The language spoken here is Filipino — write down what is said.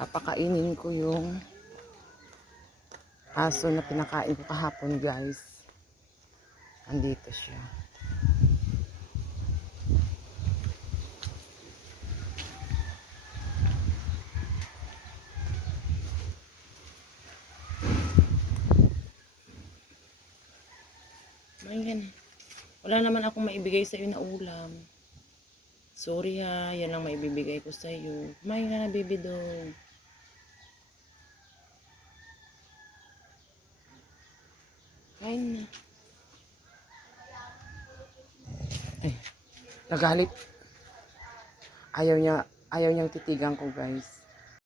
Papakainin ko yung aso na pinakain ko kahapon, guys. Andito siya. Ayan. Wala naman akong maibigay sa iyo na ulam. Sorry ha, yan lang maibibigay ko sa iyo. Kumain ka na, baby dog. Kain na. Ay, nagalit. Ayaw niyang titigan ko, guys.